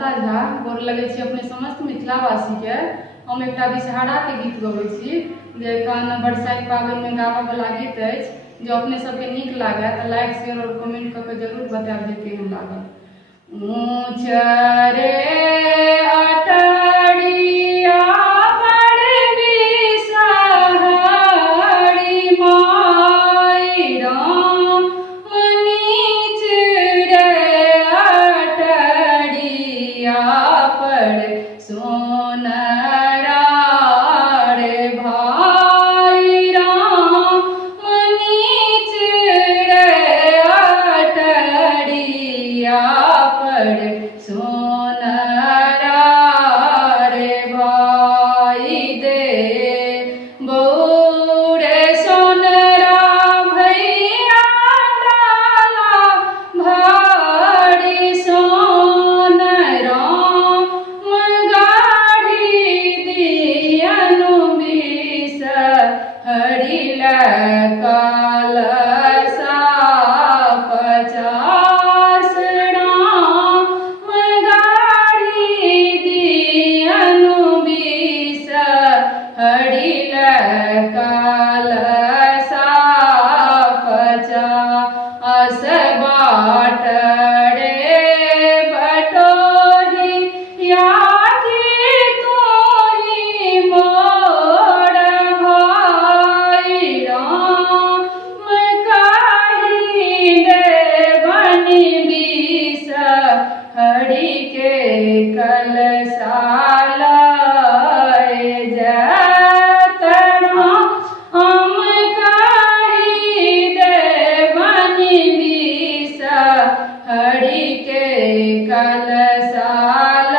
ममता झा गोर लगे छी अपने समस्त मिथिलावासी के। हम एक विषहारा के गीत गबै छी जे एखन बरसाइत पाबनि में गाबऽ वाला गीत अछि। जो अपने सबके नीक लागे तो लाइक शेयर और कमेंट करके जरूर बताएब जे केहन लागल। ऊँच रे अटरिया हरि के कलशाला